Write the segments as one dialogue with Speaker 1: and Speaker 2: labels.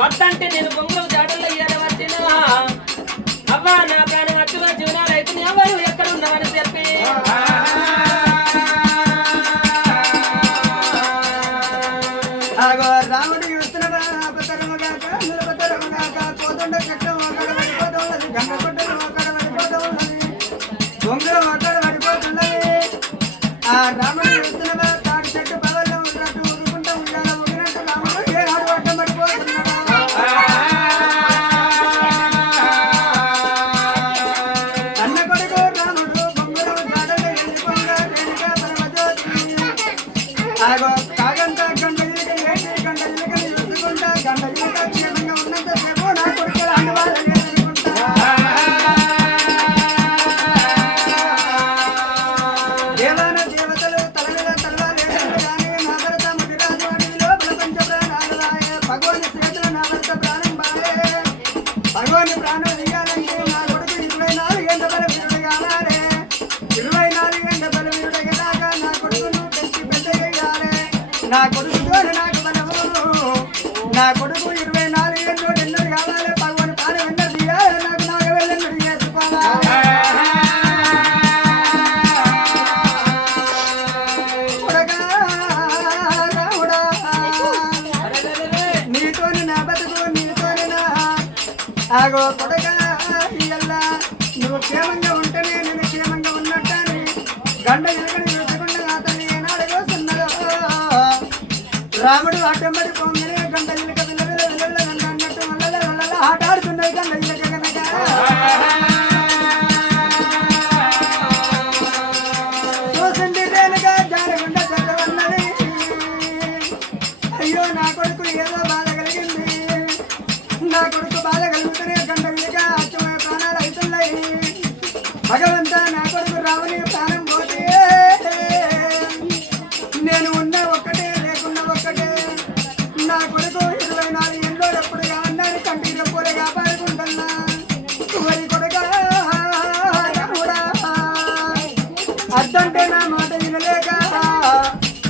Speaker 1: వద్దంటే నేను బొంగులు జాడల్లో ఇయ్యడం అవ్వా నా ప్రాణం వచ్చిన జీవనాలు అయితే ఎవరు ఎక్కడ చెప్పి.
Speaker 2: రాముడు చూస్తున్నాడా గంగ గుడ్డలు అక్కడ ఆ నా కొడుకు ఇరవై నాలుగు రాముడు అట్టంబడి పొంగలి గంట అన్నట్టు ఆటాడుతున్నాయి కన్నా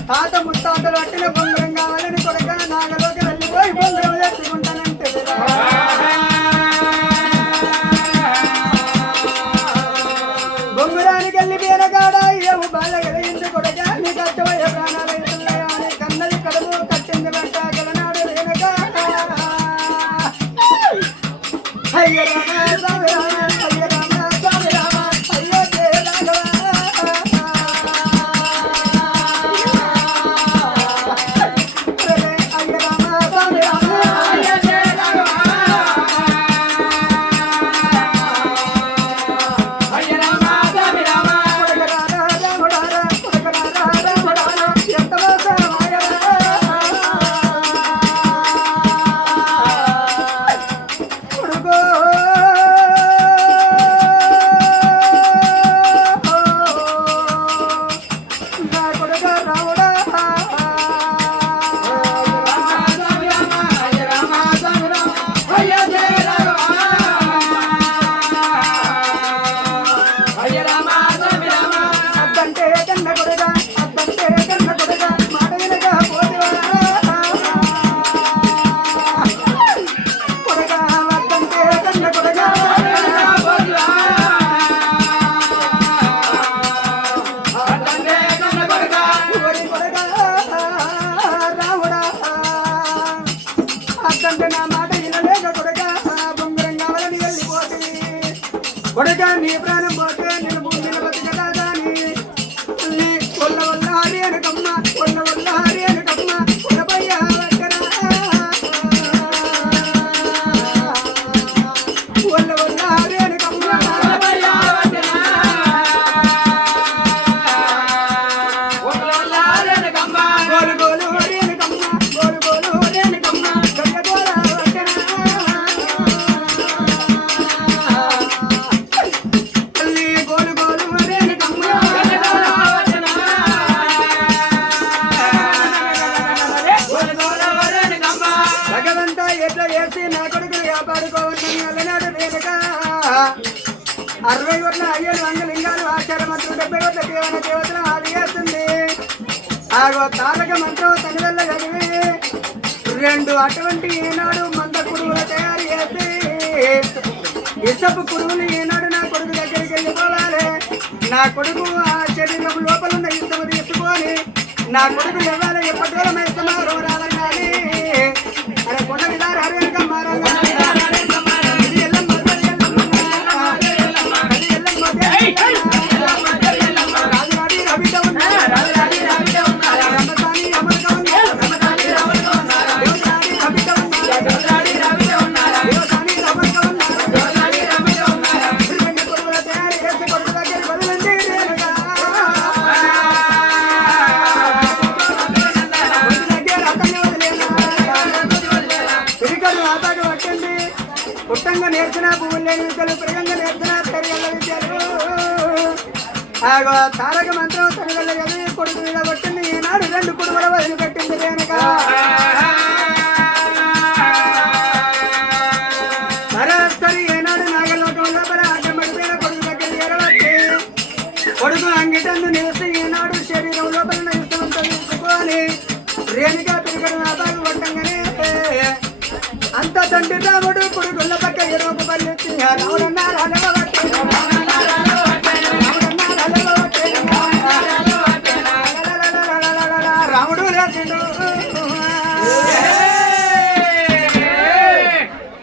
Speaker 2: తాత ముత్తాతలు అట్టిన బొంగరం కావాలని కొడక నాగలోకి వెళ్ళిపోయి బొంగరం తెచ్చుకుంటానంటే బొంగరానికి వెళ్ళి బీరగాడ ఏమో బాలగడ ఇంటి కొడక నీ కష్టమయ్యే ప్రాణాలయ్యా కన్నది కడుపు కట్టింది పెట్టా కలనాడు రేనగా అయ్యా மகன் முன் చేసి నా కొడుకులు కాపాడుకోవద్దని అలనాడు రేణుక. అరవై కోట్ల అయ్యేడు వందల లింగాలు ఆచార మంత్రులు డెబ్బై కోట్ల దేవన దేవతలు ఆది చేస్తుంది ఆగో తారక మంత్రం తన వల్ల చదివి రెండు అటువంటి ఈనాడు మంద కురువులు తయారు చేసి ఇసపు కురువులు ఈనాడు నా కొడుకు దగ్గరికి వెళ్ళిపోవాలి. నా కొడుకు ఆ శరీరం లోపల ఉన్న ఇసము తీసుకొని నా కొడుకు ఇవ్వాలి ఎప్పటి నేర్చిన ప్రగంగలు లేని విద్యలు విద్యలు. ఆగో తారక మంత్రం తెరగల ఎదురు కొడుకు మీద కొట్టింది ఈనాడు రెండు కుడుమల వదిలి వదిలిపెట్టింది కనుక. సరాసరి ఏనాడు నాగలోకంలో నాగలోటం లోపల మీద కొడుకు దగ్గర ఎరవచ్చి కొడుకు అంగిటందు నిలిసి ఈనాడు శరీరం లోపల నిలుస్తుంతో తీసుకొని రేణిగా పిరిగడు నాబాగు కొట్టంగానే అంత తండ్రి ఎరుపు పల్లెత్తి